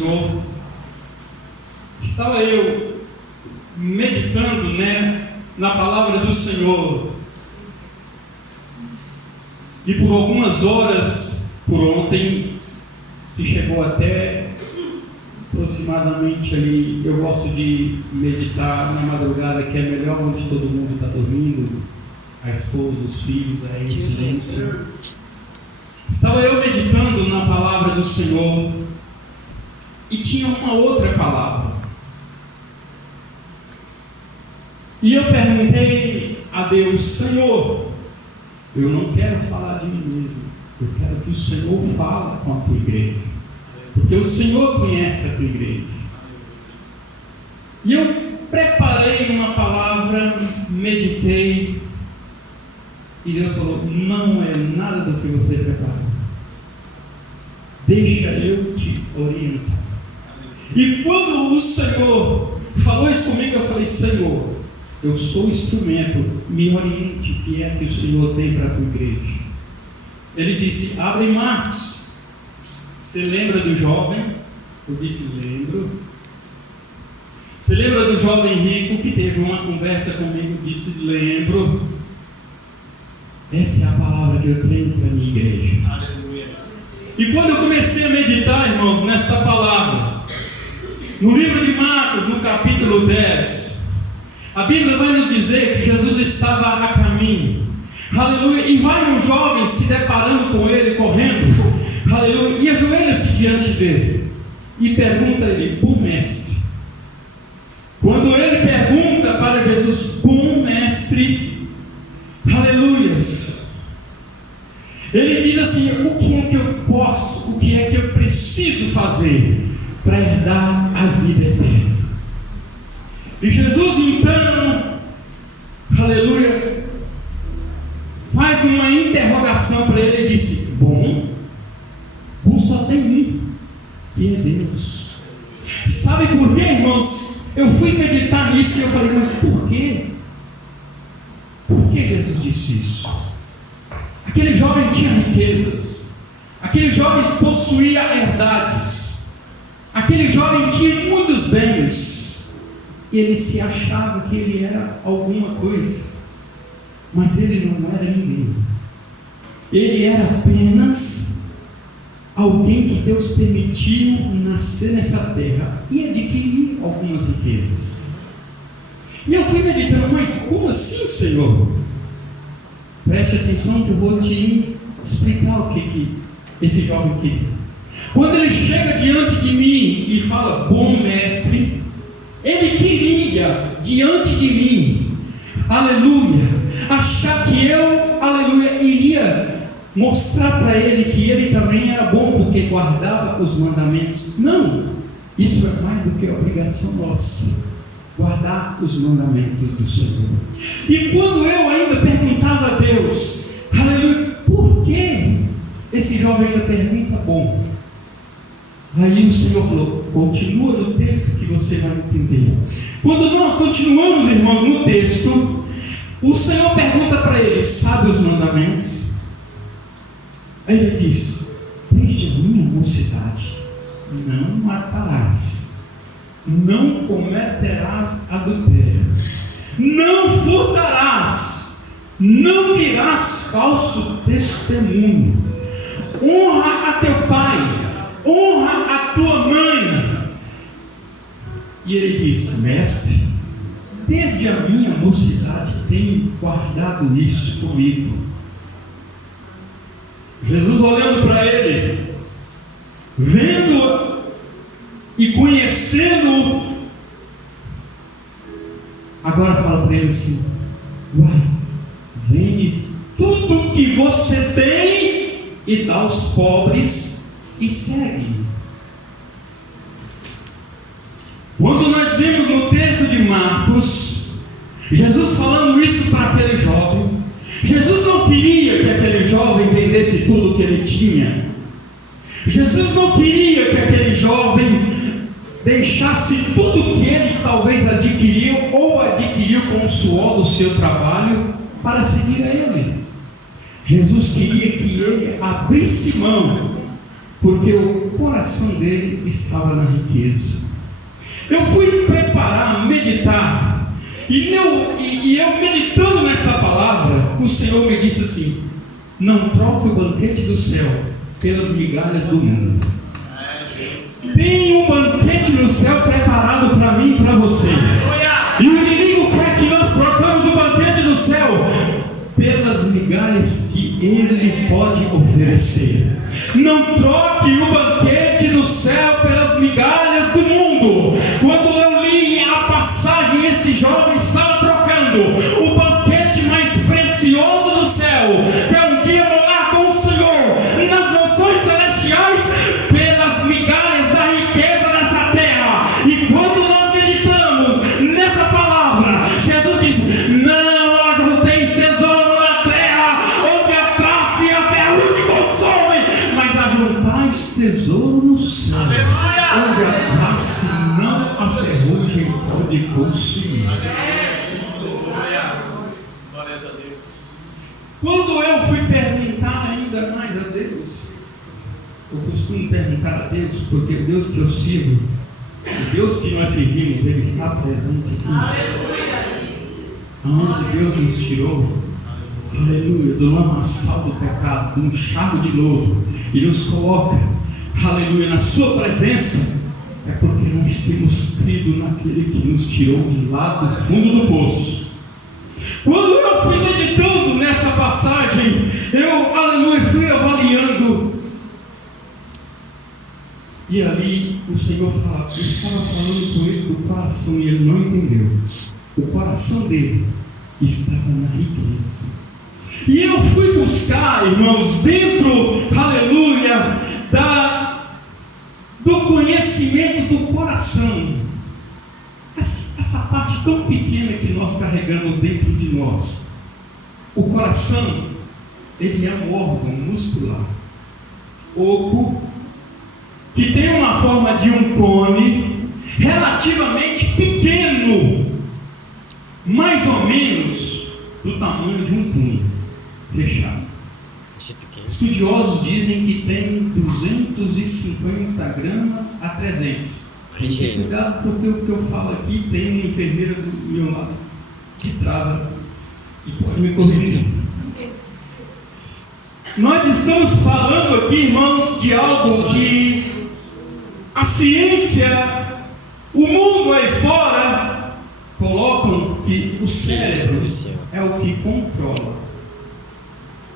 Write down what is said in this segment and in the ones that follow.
Senhor, estava eu meditando, na palavra do Senhor, e por algumas horas, por ontem, que chegou até aproximadamente ali, eu gosto de meditar na madrugada, que é melhor onde todo mundo está dormindo, a esposa, os filhos, aí em silêncio. Estava eu meditando na palavra do Senhor, e tinha uma outra palavra. E eu perguntei a Deus: Senhor, eu não quero falar de mim mesmo, eu quero que o Senhor fale com a tua igreja, porque o Senhor conhece a tua igreja. E eu preparei uma palavra, meditei, e Deus falou: não é nada do que você preparou, deixa eu te orientar. E quando o Senhor falou isso comigo, eu falei: Senhor, eu sou instrumento, me oriente, o que é que o Senhor tem para a tua igreja. Ele disse: abre Marcos. Você lembra do jovem? Eu disse: lembro. Você lembra do jovem rico que teve uma conversa comigo? Eu disse: lembro. Essa é a palavra que eu tenho para a minha igreja. Aleluia. E quando eu comecei a meditar, irmãos, nesta palavra, no livro de Marcos, no capítulo 10, a Bíblia vai nos dizer que Jesus estava a caminho, aleluia, e vai um jovem se deparando com ele, correndo, aleluia, e ajoelha-se diante dele, e pergunta a ele: bom mestre. Quando ele pergunta para Jesus: bom mestre, aleluias, ele diz assim: o que é que eu posso, o que é que eu preciso fazer para herdar a vida eterna? E Jesus então, aleluia, faz uma interrogação para ele e disse: bom só tem um, e é Deus. Sabe por quê, irmãos? Eu fui meditar nisso e eu falei: mas por quê? Por que Jesus disse isso? Aquele jovem tinha riquezas, aquele jovem possuía herdades, aquele jovem tinha muitos bens, e ele se achava que ele era alguma coisa, mas ele não era ninguém. Ele era apenas alguém que Deus permitiu nascer nessa terra e adquirir algumas riquezas. E eu fui meditando: mas como assim, Senhor? Preste atenção que eu vou te explicar o que esse jovem queria. Quando ele chega diante de mim e fala: bom mestre, ele queria diante de mim, aleluia, achar que eu, aleluia, iria mostrar para ele que ele também era bom porque guardava os mandamentos. Não, isso é mais do que obrigação nossa, guardar os mandamentos do Senhor. E quando eu ainda perguntava a Deus, aleluia, por que esse jovem ainda pergunta bom? Aí o Senhor falou: continua no texto que você vai entender. Quando nós continuamos, irmãos, no texto, o Senhor pergunta para ele: sabe os mandamentos? Aí ele diz: desde a minha mocidade, não matarás, não cometerás adultério, não furtarás, não dirás falso testemunho, honra a teu pai, honra a tua mãe. E ele diz: mestre, desde a minha mocidade tenho guardado isso comigo. Jesus, olhando para ele, vendo e conhecendo, agora fala para ele assim: uai, vende tudo que você tem e dá aos pobres e segue. Quando nós vemos no texto de Marcos, Jesus falando isso para aquele jovem, Jesus não queria que aquele jovem vendesse tudo que ele tinha. Jesus não queria que aquele jovem deixasse tudo que ele talvez adquiriu ou adquiriu com o suor do seu trabalho para seguir a ele. Jesus queria que ele abrisse mão, porque o coração dele estava na riqueza. Eu fui preparar, meditar, e eu meditando nessa palavra, o Senhor me disse assim: não troque o banquete do céu pelas migalhas do mundo. Tem um banquete no céu preparado para mim e para você. E o inimigo quer que nós trocamos o banquete do céu pelas migalhas que ele pode oferecer. Não troque o banquete do céu pelas migalhas do mundo. Quando eu li a passagem, esse jovem estava trocando o banquete mais precioso do céu, que é um dia morar com o Senhor nas nações celestiais, pelas migalhas da riqueza nessa terra. E quando nós meditamos nessa palavra, Jesus diz: não ajunteis tesouro na terra, onde a traça e a ferrugem consomem, mas ajuntais tesouro no céu, onde a traça e não a ferrugem pode consumir. Quando eu fui perguntar ainda mais a Deus, eu costumo perguntar a Deus, porque o Deus que eu sirvo, o Deus que nós servimos, Ele está presente aqui. Aonde Deus nos tirou, aleluia, do lamaçal do pecado, de um charco de lodo, e nos coloca, aleluia, na sua presença, é porque nós temos crido naquele que nos tirou de lá do fundo do poço. Quando eu fui meditando nessa passagem, eu, aleluia, fui avaliando, e ali o Senhor falava, eu estava falando com ele do coração, e ele não entendeu. O coração dele estava na riqueza. E eu fui buscar, irmãos, dentro, aleluia, do conhecimento do coração, essa parte tão pequena que nós carregamos dentro de nós. O coração, ele é um órgão muscular oco, que tem uma forma de um cone, relativamente pequeno, mais ou menos do tamanho de um punho fechado. Estudiosos dizem que tem 250 gramas a 300. Cuidado, porque o que eu falo aqui, tem uma enfermeira do meu lado que traz e pode me corrigir. Nós estamos falando aqui, irmãos, de algo que a ciência, o mundo aí fora, colocam que o cérebro é o que controla.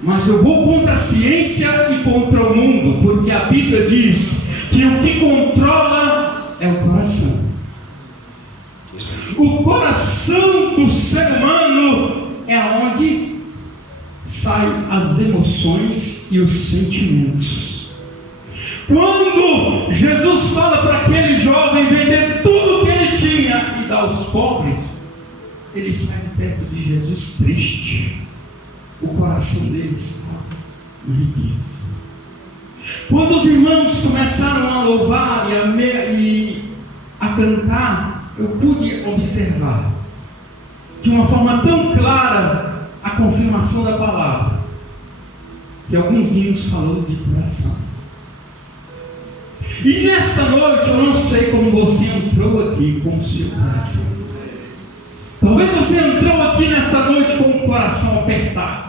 Mas eu vou contra a ciência e contra o mundo, porque a Bíblia diz que o que controla é o coração. O coração do ser humano é onde saem as emoções e os sentimentos. Quando Jesus fala para aquele jovem vender tudo que ele tinha e dar aos pobres, ele sai de perto de Jesus triste. O coração dele estava na riqueza. Quando os irmãos começaram a louvar e a cantar, eu pude observar de uma forma tão clara a confirmação da palavra, que alguns hinos falaram de coração. E nesta noite eu não sei como você entrou aqui com o seu coração. Talvez você entrou aqui nesta noite com o coração apertado.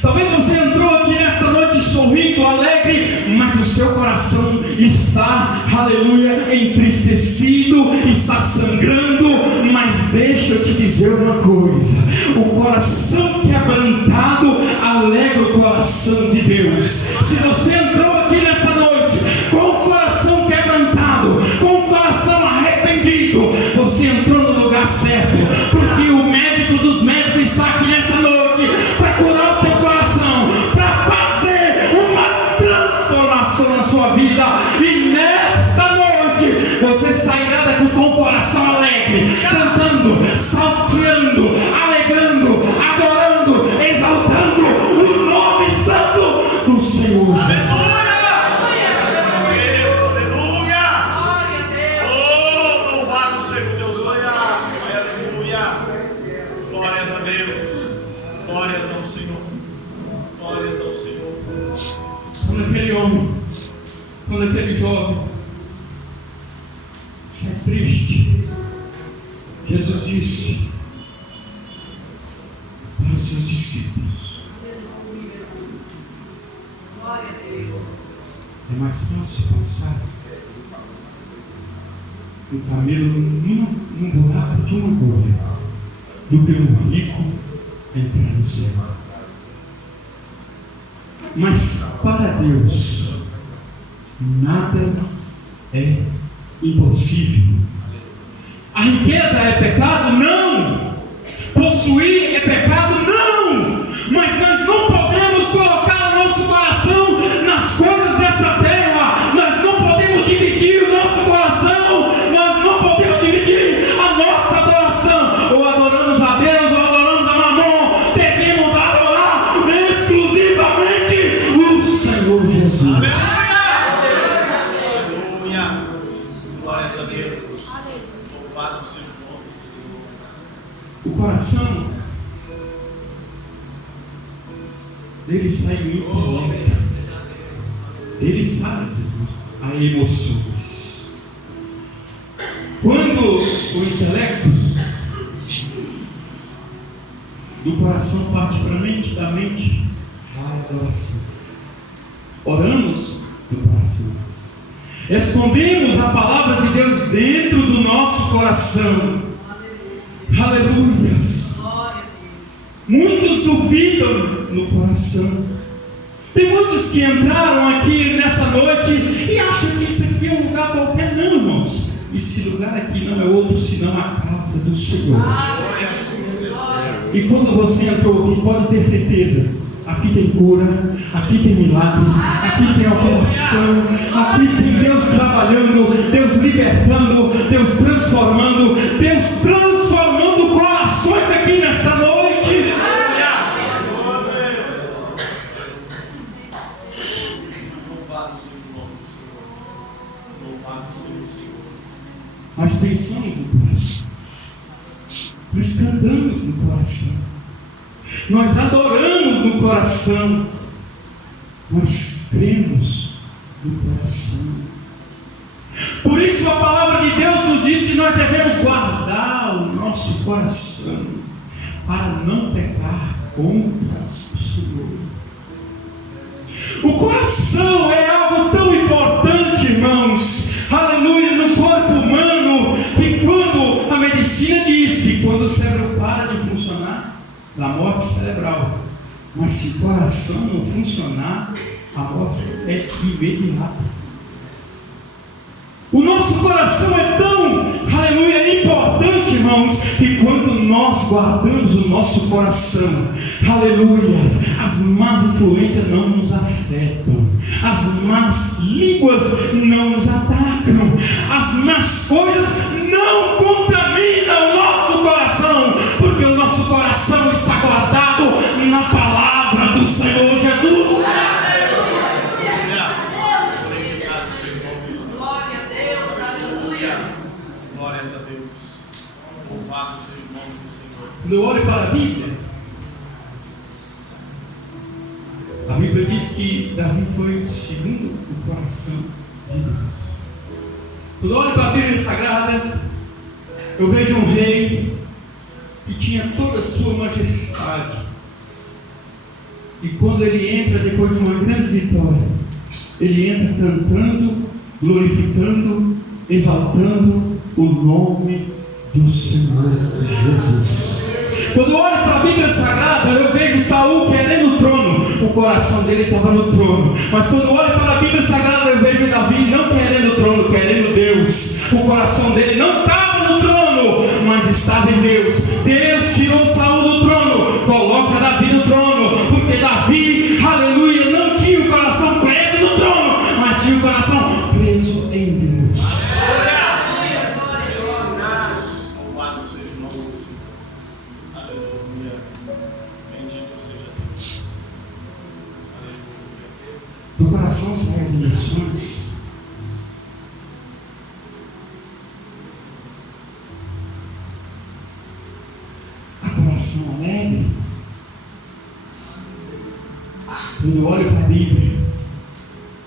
Talvez você entrou aqui nesta noite sorrindo, alegre, mas o seu coração está, aleluia, entristecido, está sangrando. Mas deixa eu te dizer uma coisa: o coração quebrantado alegra o coração de Deus. Se você entrou aqui nessa noite com o coração quebrantado, com o coração arrependido, você entrou no lugar certo, porque o médico dos médicos está aqui nessa noite para curar o teu coração, para fazer uma transformação na sua vida. E nesta noite você sairá daqui com o coração alegre, cantando, salteando, alegrando, adorando, exaltando o nome santo do Senhor Jesus. Aquele homem sai triste. Jesus disse para os seus discípulos: é mais fácil passar um camelo num buraco de uma agulha do que um rico entrar no céu. Mas para Deus nada é impossível. A riqueza é pecado? Não. Possuir é pecado? Não. Mas nós não podemos colocar o nosso coração nas coisas dessa terra. Nós não podemos dividir o nosso coração. Nós não podemos dividir a nossa adoração. Ou adoramos a Deus ou adoramos a Mamon. Devemos adorar exclusivamente o Senhor Jesus. Aleluia. Glória a Deus. Louvado seja o nome do Senhor. O coração dele sai do intelecto. Ele sai a emoções. Quando o intelecto do coração parte para a mente, da mente vai a adoração. Oramos do coração. Escondemos a palavra de Deus dentro do nosso coração. Aleluias. Muitos duvidam no coração. Tem muitos que entraram aqui nessa noite e acham que isso aqui é um lugar qualquer. Não, irmãos. Esse lugar aqui não é outro senão a casa do Senhor. E quando você entrou aqui, pode ter certeza, aqui tem cura, aqui tem milagre, aqui tem alteração, aqui tem Deus trabalhando, Deus libertando, Deus transformando corações aqui nessa noite. Louvado seja o nome do Senhor. Louvado seja o Senhor. Nós pensamos no coração, nós cantamos no coração, nós adoramos no coração, nós cremos no coração. Por isso a palavra de Deus nos diz que nós devemos guardar o nosso coração para não pecar contra o Senhor. O coração é algo tão importante, irmãos, aleluia, no corpo humano, que quando a medicina diz que quando o cérebro para de funcionar, dá morte cerebral, mas se o coração não funcionar, a morte é imediata. O nosso coração é tão, aleluia, importante, irmãos, que quando nós guardamos o nosso coração, aleluia, as más influências não nos afetam, as más línguas não nos atacam, as más coisas não contaminam o nosso coração, porque o nosso coração está guardado na palavra do Senhor Jesus. Glórias a Deus. Louvado seja o nome do Senhor. Quando eu olho para a Bíblia diz que Davi foi segundo o coração de Deus. Quando eu olho para a Bíblia Sagrada, eu vejo um rei que tinha toda a sua majestade. E quando ele entra, depois de uma grande vitória, ele entra cantando, glorificando, exaltando o nome do Senhor Jesus. Quando eu olho para a Bíblia Sagrada, eu vejo Saul querendo o trono. O coração dele estava no trono. Mas quando eu olho para a Bíblia Sagrada, eu vejo Davi não querendo o trono, querendo Deus. O coração dele não estava no trono, mas estava em Deus. Deus tirou Saul do trono, coloca Davi no trono, porque Davi, aleluia, não tinha o coração preso no trono, mas tinha o coração preso em Deus. Louvado seja o nome do Senhor. Aleluia. Bendito seja Deus. Aleluia. Do coração saem as emoções. A coração alegre. Quando eu olho para a Bíblia,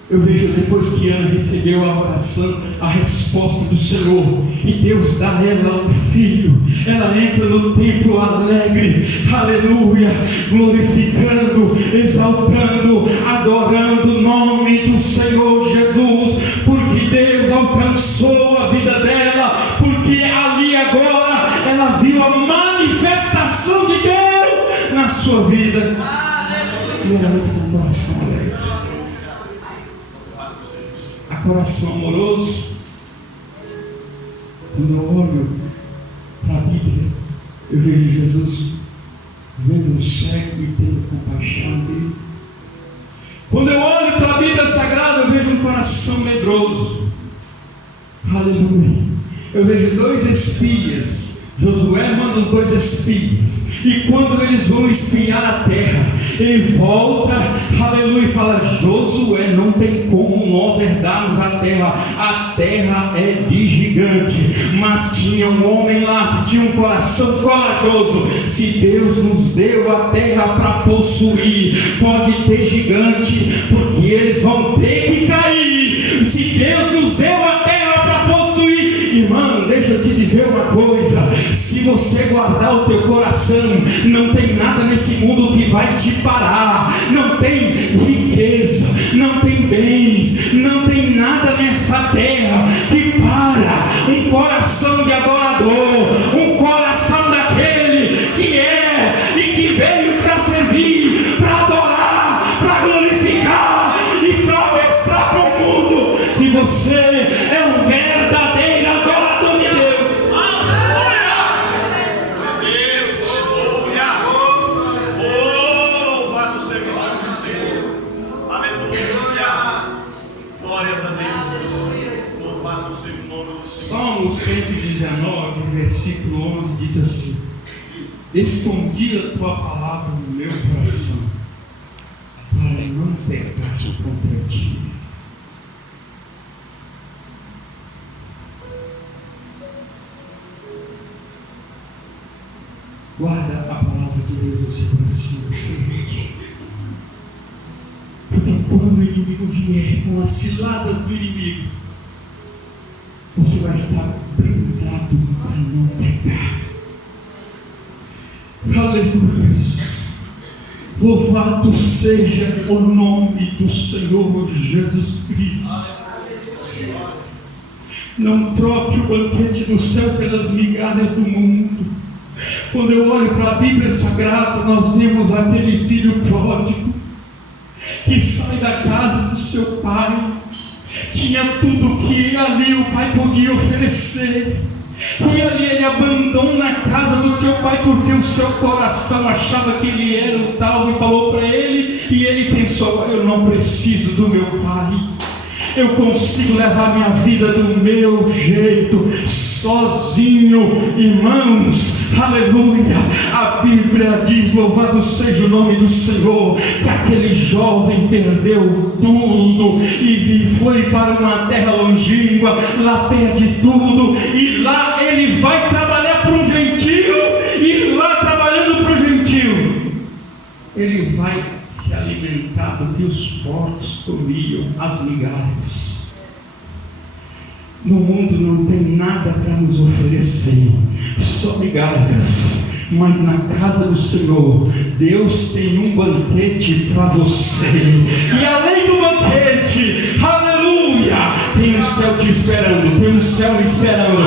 Eu vejo depois que Ana recebeu a oração, a resposta do Senhor, e Deus dá a ela um filho. Ela entra no templo alegre, aleluia, glorificando, exaltando, adorando o nome do Senhor Jesus, porque Deus alcançou a vida dela, porque ali agora ela viu a manifestação de Deus na sua vida. E ela entra com o coração alegre. Coração amoroso. Quando eu olho para a Bíblia, eu vejo Jesus vendo o cego e tendo compaixão dele. Quando eu olho para a Bíblia Sagrada, eu vejo um coração medroso. Aleluia. Eu vejo 2 espias. Josué manda os 2 espias, e quando eles vão espiar a terra, ele volta, aleluia, e fala: Josué, não tem como nós herdarmos a terra é de gigante. Mas tinha um homem lá que tinha um coração corajoso. Se Deus nos deu a terra para possuir, pode ter gigante, porque eles vão ter que cair. Se Deus nos deu a terra para possuir, irmão, deixa eu te dizer uma coisa: se você guardar o teu coração, não tem nada nesse mundo que vai te parar. Não tem riqueza, não tem bens, não tem nada nessa terra que para um coração de adorador, um coração daquele que é e que veio para servir, para adorar, para glorificar e para mostrar para o mundo que você é um verdadeiro adorador de Deus. Salmo 119, versículo 11 diz assim: escondi a tua palavra no meu coração, para não pecar contra ti. Guarda a palavra de Deus no seu coração, porque quando o inimigo vier com as ciladas do inimigo, você vai estar blindado para não pecar. Aleluia. Louvado seja o nome do Senhor Jesus Cristo. Não troque o banquete do céu pelas migalhas do mundo. Quando eu olho para a Bíblia Sagrada, nós vemos aquele filho pródigo que sai da casa do seu pai. Tinha tudo que ali o pai podia oferecer, e ali ele abandona a casa do seu pai, porque o seu coração achava que ele era o tal, e falou para ele, e ele pensou: eu não preciso do meu pai, eu consigo levar minha vida do meu jeito, sozinho. Irmãos, aleluia, a Bíblia diz, louvado seja o nome do Senhor, que aquele jovem perdeu tudo e foi para uma terra longínqua, lá perde tudo, e lá ele vai trabalhar para um gentio, e lá trabalhando para o gentio, ele vai se alimentar do que os porcos comiam, as migalhas. No mundo não tem nada para nos oferecer, só migalhas. Mas na casa do Senhor, Deus tem um banquete para você. E além do banquete, aleluia, tem um céu te esperando, tem um céu me esperando.